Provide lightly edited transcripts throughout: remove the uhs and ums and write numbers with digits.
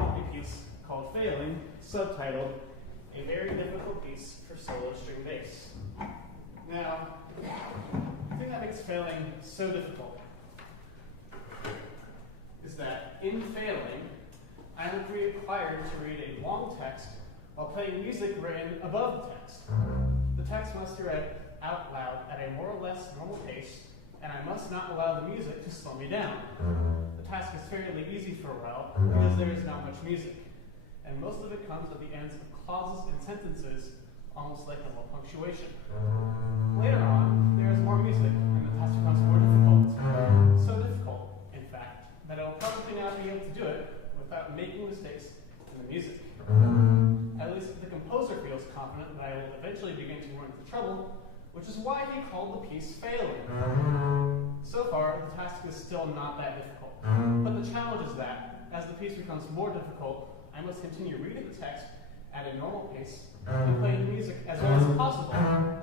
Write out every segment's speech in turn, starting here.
a piece called Failing, subtitled A Very Difficult Piece for Solo String Bass. Now, the thing that makes Failing so difficult is that in Failing, I am required to read a long text while playing music written above the text. The text must be read out loud at a more or less normal pace, and I must not allow the music to slow me down. The task is fairly easy for a while because there is not much music, and most of it comes at the ends of clauses and sentences, almost like normal punctuation. Later on, there is more music, and the task becomes more difficult. So difficult, in fact, that I will probably not be able to do it without making mistakes in the music. At least the composer feels confident that I will eventually begin to run into trouble, which is why he called the piece Failing. So far, the task is still not that difficult, but the challenge is that, as the piece becomes more difficult, I must continue reading the text at a normal pace and playing the music as well as possible,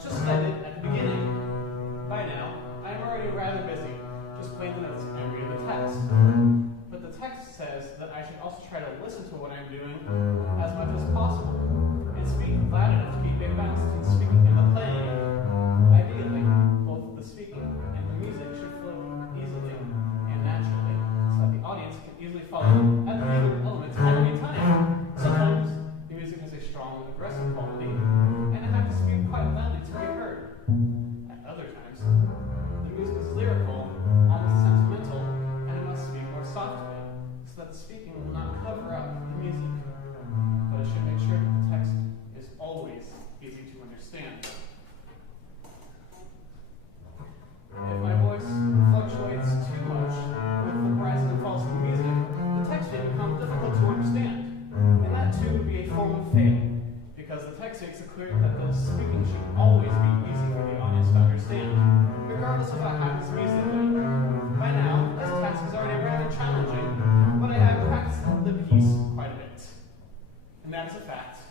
just as I did at the beginning. By now, I am already rather busy, just playing the notes and reading the text. But the text says that I should also try to listen to what I'm doing as much as possible, and speak loud enough to keep a balance between speaking and the playing. Ideally, both the speaking and the music should flow easily and naturally, so that the audience can easily follow at the given elements at any time. Sometimes the music has a strong, aggressive quality, and I have to speak quite loudly to be heard. At other times, the music is lyrical, almost sentimental, and I must speak more softly, so that the speaking will not cover up the music. But I should make sure that the text is always easy to understand. If my voice fluctuates too much with the rises and falls of the music, the text may become difficult to understand. And that too would be a form of failing, because the text makes it clear that the speaking should always be easy for the audience to understand, regardless of what happens musically. By now, this task is already rather challenging, but I have practiced the piece quite a bit. And that is a fact,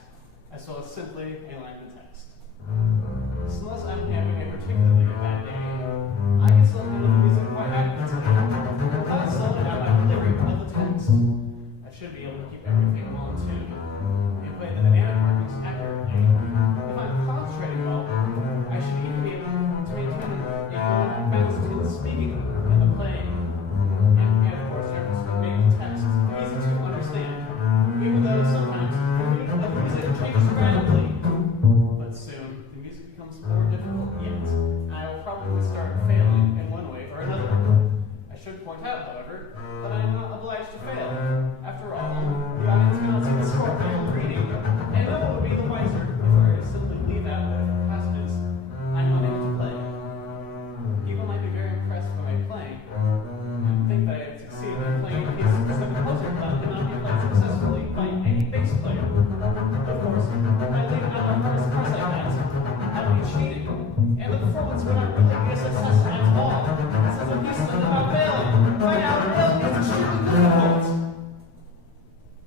as well as simply a line in the text. So unless I'm having a particularly bad day, I can still handle the music quite accurately. Without slowing down my delivery of the text, I should be able to keep everything on tune and play the dynamic markings accurately. If I'm concentrating well, I should even be able to maintain a good balance between the speaking and the playing. And of course, efforts to make the text easy to understand, even though sometimes the mood of the music changes radically. But soon, the music becomes more difficult yet, and I will probably start failing in one way or another. I should point out, however, that I am not obliged to fail. After all, the audience cannot see the score I am reading, and no one would be the wiser if I were to simply leave out whatever passages I'm unable to play. People might be very impressed by my playing, and think that I have succeeded in playing a piece because the composer thought cannot be played successfully by any bass player. Of course, if I leave out the hardest parts like that, I would be cheating, and the performance would not really be a success at all, since the piece is about failing. By now, failing is extremely difficult.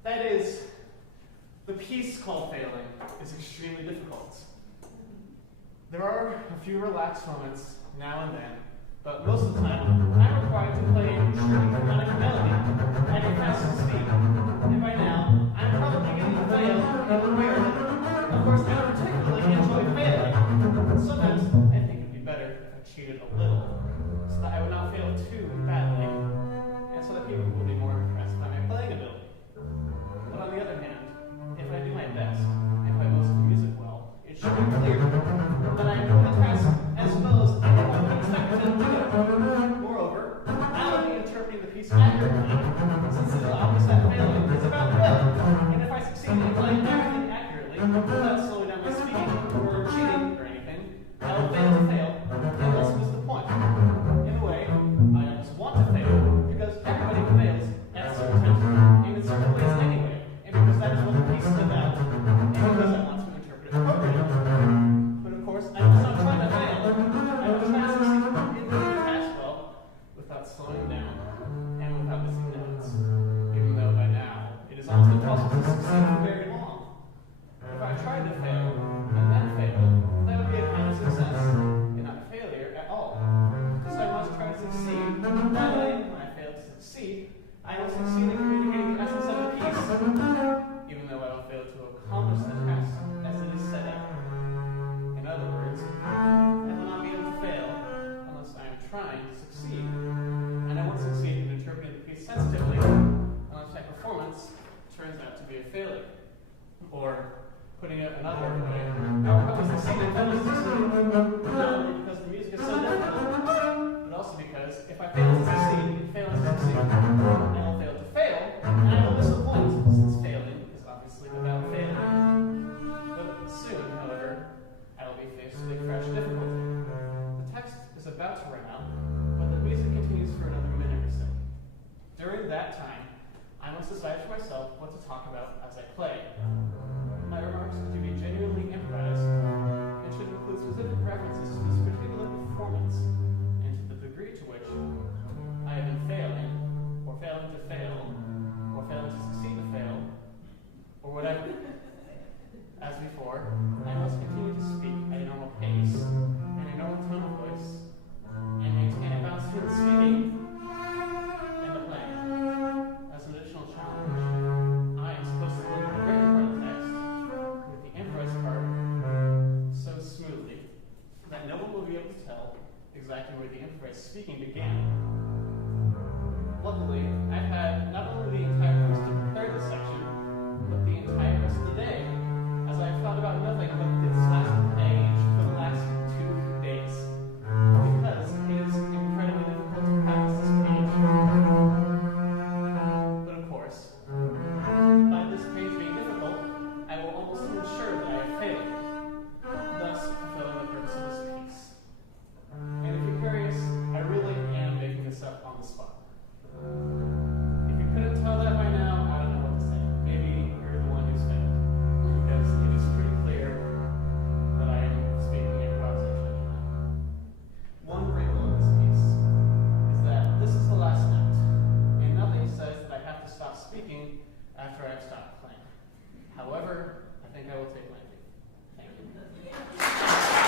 That is, the piece called Failing is extremely difficult. There are a few relaxed moments now and then, but most of the time, I'm required to play a truly dramatic melody at a fast speed. And by now, I'm probably getting to fail in the way of it. Of course, I don't particularly enjoy failing. Sometimes I think it'd be better if I cheated a little, so that I would not fail too badly, and so that people would be more impressed by my playing ability. But on the other hand, if I do my best and play most of the music well, it should be clear that I do the task as well as anyone would expect me to do it. Moreover, I will be interpreting the piece accurately, since it is obvious that failing is about will. And if I succeed in playing everything accurately, without slowing down my speaking or cheating or anything, I will fail to fail, and thus miss the point. In a way, I almost want to fail, because everybody fails at a certain time, and in certain ways anyway, and because that is what the piece is about, and because I want to interpret it appropriately. But of course, I must not try to fail. I will try to succeed in doing the task well, without slowing down, and without missing notes, even though by now, it is almost impossible to succeed for very long. If I tried to fail, and then failed, that would be a kind of success, and not a failure at all. So I must try to succeed. That way, when I fail to succeed, I will succeed in communicating the essence of the piece, be a failure. Or, putting it another way, how is the scene and fail to succeed? Not only because the music is so difficult, but also because if I fail to succeed, I will fail to fail, and I will miss the point, since failing is obviously without failing. But soon, however, I will be faced with a fresh difficulty. The text is about to run out, but the music continues for another minute or so. During that time, I must decide for myself what to talk about as I play. My remarks are to be genuinely improvised and should include specific references to this particular performance and to the degree to which I have been failing, or failing to fail, or failing to succeed to fail, or whatever. As before, I must continue to speak at a normal pace and a normal tone of voice, and maintain a balance between the speaking and the playing. As an additional challenge, I am supposed to deliver the written part of the text with the improvised part so smoothly that no one will be able to tell exactly where the improvised speaking began. Luckily, I've had not only the entire course to prepare this section, but the entire rest of the day, as I've thought about nothing but this last page for the last 2 days, because it is incredibly difficult to practice this page. But of course, by this page being difficult, I will almost ensure that I have failed, thus fulfilling the purpose of this piece. And if you're curious, I really am making this up on the spot. If you couldn't tell that by now, I don't know what to say. Maybe you're the one who's failed, because it is pretty clear that I am speaking improvisation. One wrinkle in this piece is that this is the last note, and nothing says that I have to stop speaking after I've stopped playing. However, I think I will take my leave. Thank you.